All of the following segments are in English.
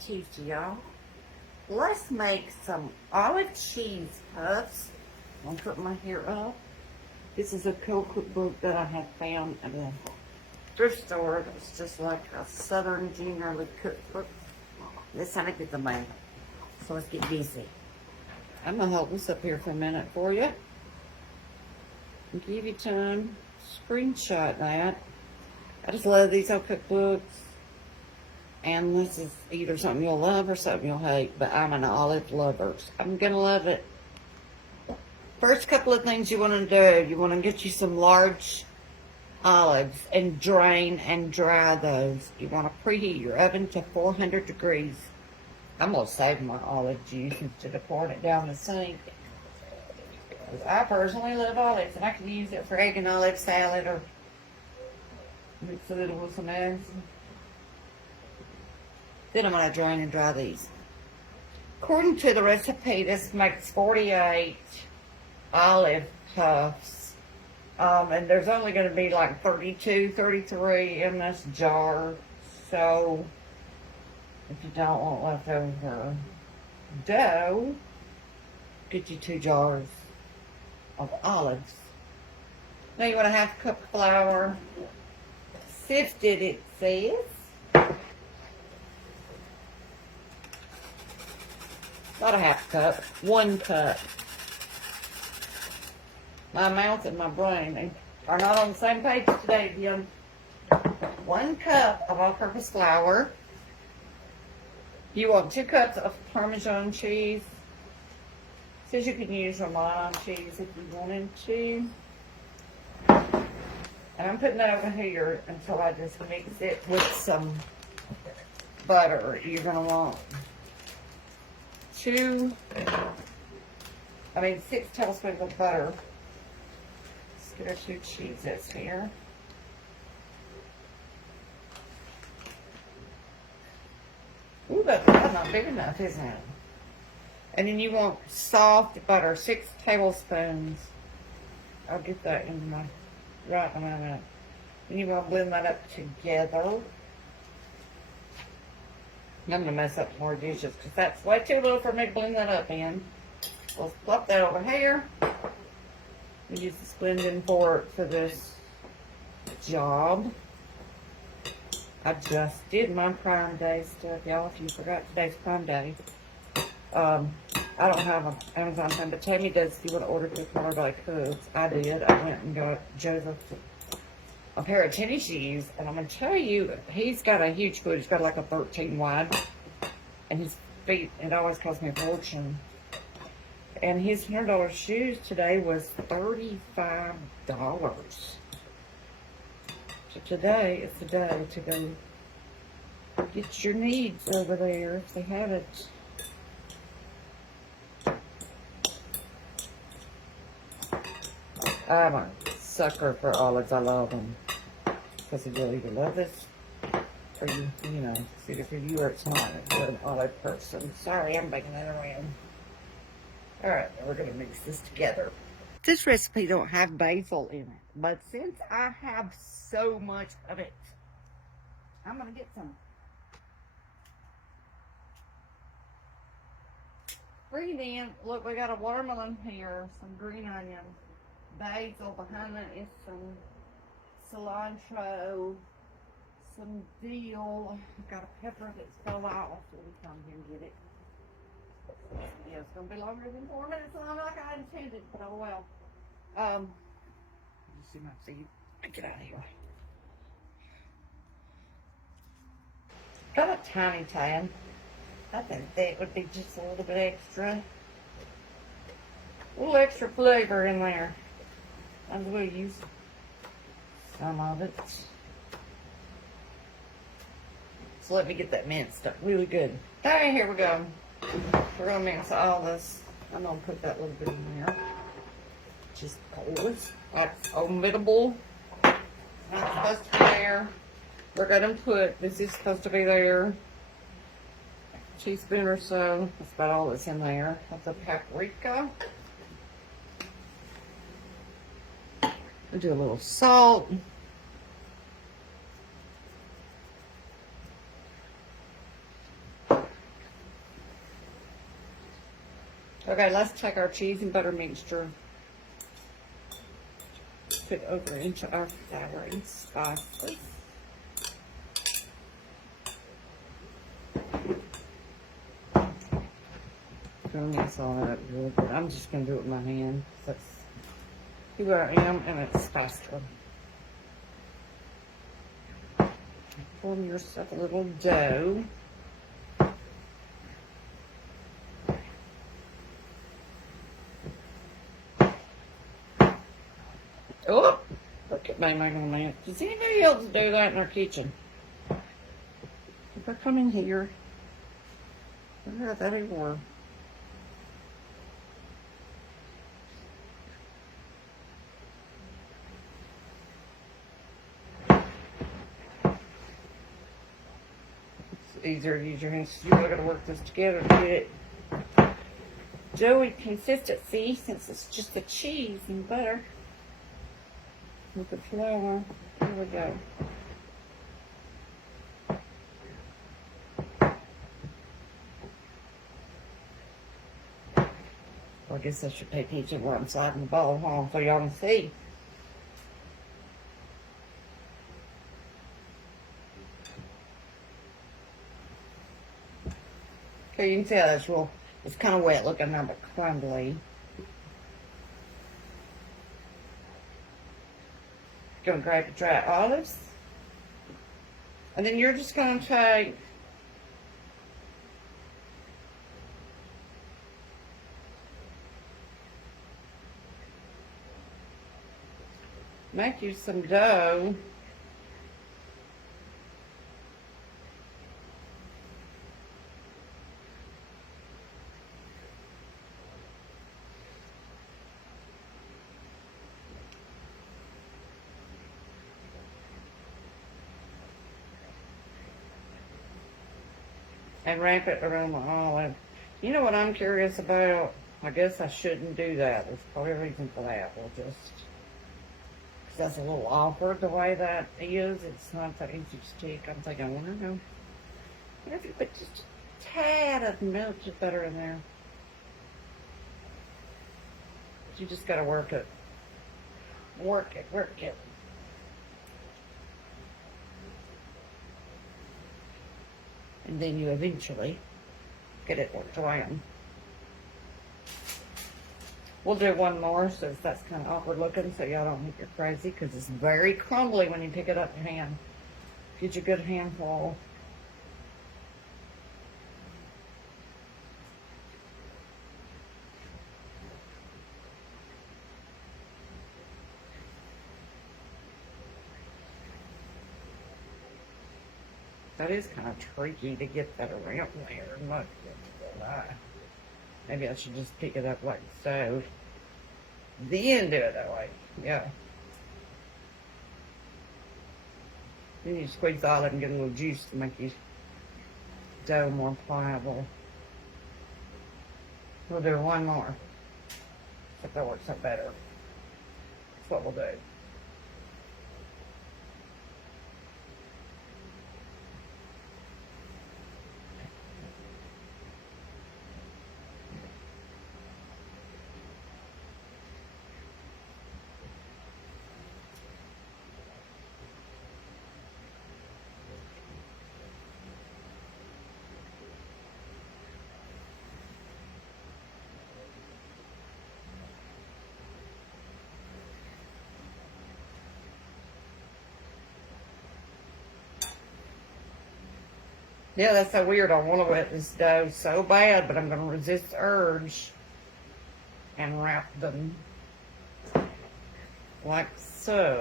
Tuesday, y'all. Let's make some olive cheese puffs. I'm gonna put my hair up. This is a cookbook that I have found at a thrift store. It's just like a Southern Junior cookbook. This time I get the mail. So let's get busy. I'm gonna hold this up here for a minute for you. And give you time to screenshot that. I just love these old cookbooks. And this is either something you'll love or something you'll hate, but I'm an olive lover. I'm gonna love it. First couple of things you want to do, you want to get you some large olives and drain and dry those. You want to preheat your oven to 400 degrees. I'm gonna save my olive juice instead of pouring it down the sink. Because I personally love olives, and I can use it for egg and olive salad or mix it with some eggs. Then I'm going to drain and dry these. According to the recipe, this makes 48 olive puffs. And there's only going to be like 32, 33 in this jar. So, if you don't want leftover dough, get you 2 jars of olives. Now you want a half cup of flour. Sifted, it says. Not a half cup, 1 cup. My mouth and my brain are not on the same page today, Jim. 1 cup of all-purpose flour. You want 2 cups of Parmesan cheese. Says you can use Romano cheese if you wanted to. And I'm putting that over here until I just mix it with some butter. You're going to want 6 tablespoons of butter. Let's get our 2 cheeses here. Ooh, that's not big enough, isn't it? And then you want soft butter, 6 tablespoons. I'll get that into my right amount. And you want to blend that up together. I'm going to mess up more dishes because that's way too little for me to blend that up in. We'll flop that over here. We use this blending fork for this job. I just did my Prime Day stuff, y'all. If you forgot today's Prime Day. I don't have an Amazon Prime, but Tammy does. If you want to order through Florida Cooks, I did. I went and got Joseph a pair of tennis shoes, and I'm going to tell you, he's got a huge foot. He's got like a 13 wide, and his feet, it always cost me a fortune. And his $100 shoes today was $35. So today is the day to go get your needs over there if they have it. I'm a sucker for olives. I love them. Because you either love this or you know, it's either for you or it's not. If you're an olive person. Sorry, I'm making that around. Alright, we're going to mix this together. This recipe don't have basil in it. But since I have so much of it, I'm going to get some. Bring it in. Look, we got a watermelon here, some green onion, basil. Behind that is some cilantro, some dill. I've got a pepper that's fell out. So we come here and get it. Yeah, it's going to be longer than 4 minutes long like I intended, but oh well. You see my feet? Get out of here. Got a tiny tan. I think that would be just a little bit extra. A little extra flavor in there. I will use some of it. So let me get that minced up really good. Alright, here we go. We're going to mix all this. I'm going to put that little bit in there. Just pause. That's omittable. That's supposed to be there. We're going to put, this is supposed to be there. A teaspoon or so. That's about all that's in there. That's the paprika. We'll do a little salt. Okay, let's take our cheese and butter mixture, put it over into our flour and spices. Gonna mix all that up really good. I'm just gonna do it with my hand. That's who I am, and it's faster. Form yourself a little dough. Oh, look at me making a mess. Does anybody else do that in their kitchen? If I come in here, where are they were? It's easier to use your hands. You're not going to work this together to get it doughy consistency, since it's just the cheese and butter with the flour. Here we go. Well, I guess I should pay attention where I'm sliding the ball home so y'all can see. Okay, you can see how that's real. It's kind of wet looking now, but crumbly. Gonna grab the dry olives, and then you're just gonna take make you some dough. And wrap it around the olive. You know what I'm curious about? I guess I shouldn't do that. There's probably a reason for that. We'll just, because that's a little awkward the way that is. It's not that easy to stick. I'm thinking, I wonder if you put just a tad of melted butter in there. You just gotta work it. Work it. And then you eventually get it worked around. We'll do one more since that's kind of awkward looking, so y'all don't think you're crazy, because it's very crumbly when you pick it up in your hand. Get your good handful. That is kind of tricky to get that around there. Not maybe I should just pick it up like so. Then do it that way. Yeah. Then you squeeze the olive and get a little juice to make your dough more pliable. We'll do one more. If that works out better. That's what we'll do. Yeah, that's so weird. I want to wet this dough so bad, but I'm going to resist the urge and wrap them like so,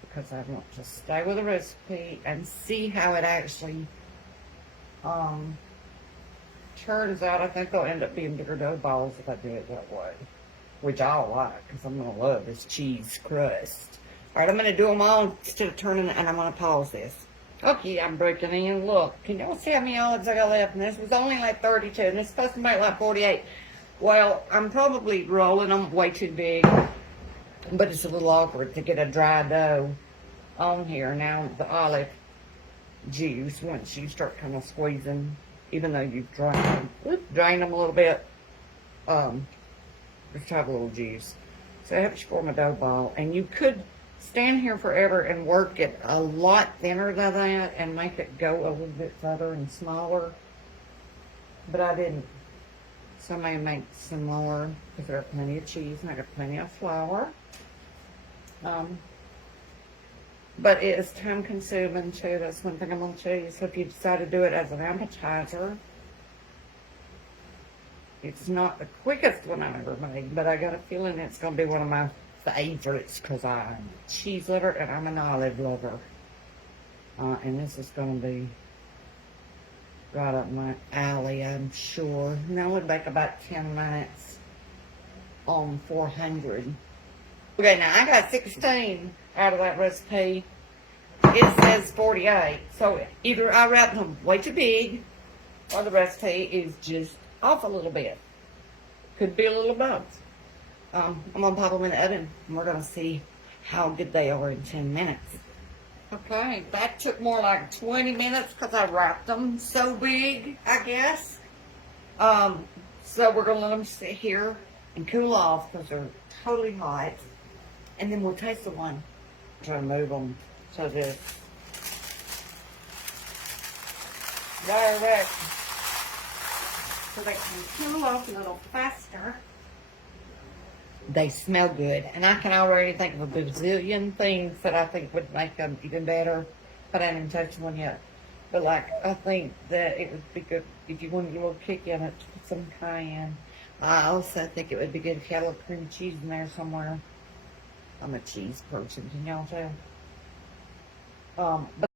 because I want to stay with the recipe and see how it actually turns out. I think they'll end up being bigger dough balls if I do it that way, which I'll like, because I'm going to love this cheese crust. All right, I'm going to do them all instead of turning it, and I'm going to pause this. Okay, I'm breaking in. Look, can y'all see how many olives I got left? And this was only like 32, and it's supposed to make like 48. Well, I'm probably rolling them way too big, but it's a little awkward to get a dry dough on here. Now, the olive juice, once you start kind of squeezing even though you've drained them a little bit. Just have a little juice. So I have to form a dough ball, and you could stand here forever and work it a lot thinner than that and make it go a little bit further and smaller. But I didn't. So I may make some more because I got plenty of cheese and I got plenty of flour. But it is time consuming too. That's one thing I'm going to tell you. So if you decide to do it as an appetizer, it's not the quickest one I ever made, but I got a feeling it's going to be one of my favorites because I'm a cheese lover and I'm an olive lover. And this is going to be right up my alley, I'm sure. And that would make about 10 minutes on 400. Okay, now I got 16 out of that recipe. It says 48. So either I wrapped them way too big or the recipe is just off a little bit. Could be a little both. I'm going to pop them in the oven and we're going to see how good they are in 10 minutes. Okay, that took more like 20 minutes because I wrapped them so big, I guess. So we're going to let them sit here and cool off because they're totally hot. And then we'll taste the one. Try to move them so this direct so they can cool off a little faster. They smell good, and I can already think of a bazillion things that I think would make them even better, but I haven't touched one yet. But like, I think that it would be good if you wanted a little kick in it, put some cayenne. I also think it would be good if you had a little cream cheese in there somewhere. I'm a cheese person, can y'all tell? But